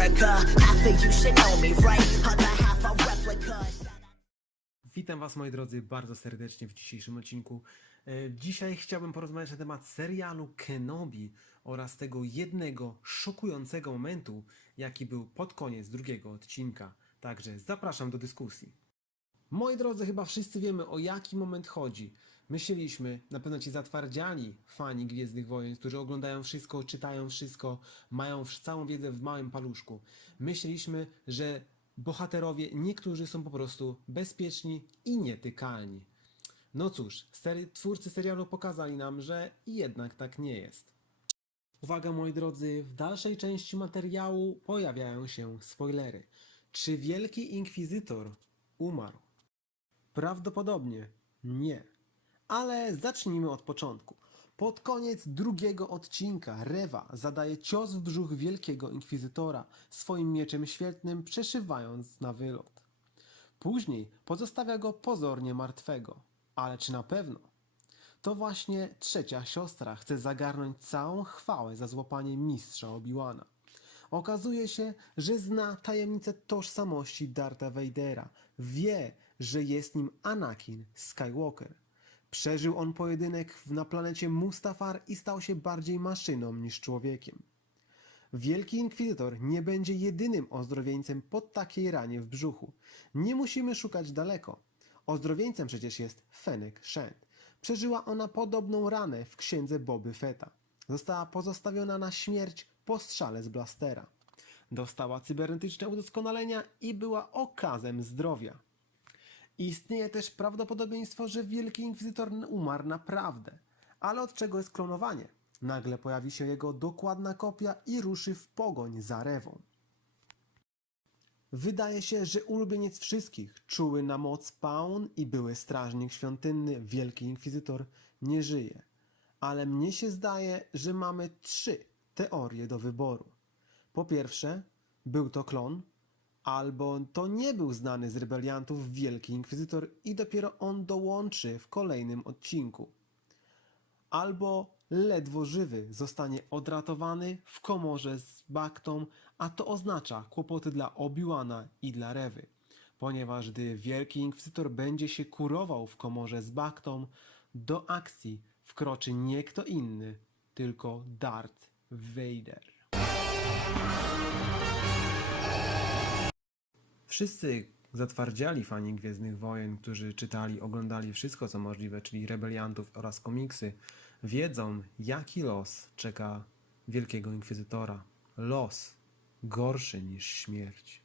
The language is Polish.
America. Half of you should know me, right? Other half a replica. Witam Was moi drodzy bardzo serdecznie w dzisiejszym odcinku. E, Dzisiaj chciałbym porozmawiać na temat serialu Kenobi oraz tego jednego szokującego momentu, jaki był pod koniec drugiego odcinka. Także zapraszam do dyskusji. Moi drodzy, chyba wszyscy wiemy o jaki moment chodzi. Myśleliśmy, na pewno ci zatwardziali fani Gwiezdnych Wojen, którzy oglądają wszystko, czytają wszystko, mają całą wiedzę w małym paluszku. Myśleliśmy, że bohaterowie niektórzy są po prostu bezpieczni i nietykalni. No cóż, twórcy serialu pokazali nam, że jednak tak nie jest. Uwaga moi drodzy, w dalszej części materiału pojawiają się spoilery. Czy Wielki Inkwizytor umarł? Prawdopodobnie nie. Ale zacznijmy od początku. Pod koniec drugiego odcinka Rewa zadaje cios w brzuch Wielkiego Inkwizytora swoim mieczem świetnym, przeszywając na wylot. Później pozostawia go pozornie martwego. Ale czy na pewno? To właśnie trzecia siostra chce zagarnąć całą chwałę za złapanie mistrza Obi-Wana. Okazuje się, że zna tajemnicę tożsamości Darta Vadera. Wie, że jest nim Anakin Skywalker. Przeżył on pojedynek na planecie Mustafar i stał się bardziej maszyną niż człowiekiem. Wielki Inkwizytor nie będzie jedynym ozdrowieńcem po takiej ranie w brzuchu. Nie musimy szukać daleko. Ozdrowieńcem przecież jest Fennec Shand. Przeżyła ona podobną ranę w księdze Boby Fetta. Została pozostawiona na śmierć po strzale z blastera. Dostała cybernetyczne udoskonalenia i była okazem zdrowia. Istnieje też prawdopodobieństwo, że Wielki Inkwizytor umarł naprawdę. Ale od czego jest klonowanie? Nagle pojawi się jego dokładna kopia i ruszy w pogoń za rewą. Wydaje się, że ulubieniec wszystkich, czuły na moc Paun i były strażnik świątynny, Wielki Inkwizytor, nie żyje. Ale mnie się zdaje, że mamy trzy teorie do wyboru. Po pierwsze, był to klon, albo to nie był znany z rebeliantów Wielki Inkwizytor i dopiero on dołączy w kolejnym odcinku. Albo ledwo żywy zostanie odratowany w komorze z Baktą, a to oznacza kłopoty dla Obi-Wana i dla Rewy. Ponieważ gdy Wielki Inkwizytor będzie się kurował w komorze z Baktą, do akcji wkroczy nie kto inny, tylko Darth Vader. Wszyscy zatwardziali fani Gwiezdnych Wojen, którzy czytali, oglądali wszystko co możliwe, czyli rebeliantów oraz komiksy, wiedzą jaki los czeka Wielkiego Inkwizytora. Los gorszy niż śmierć.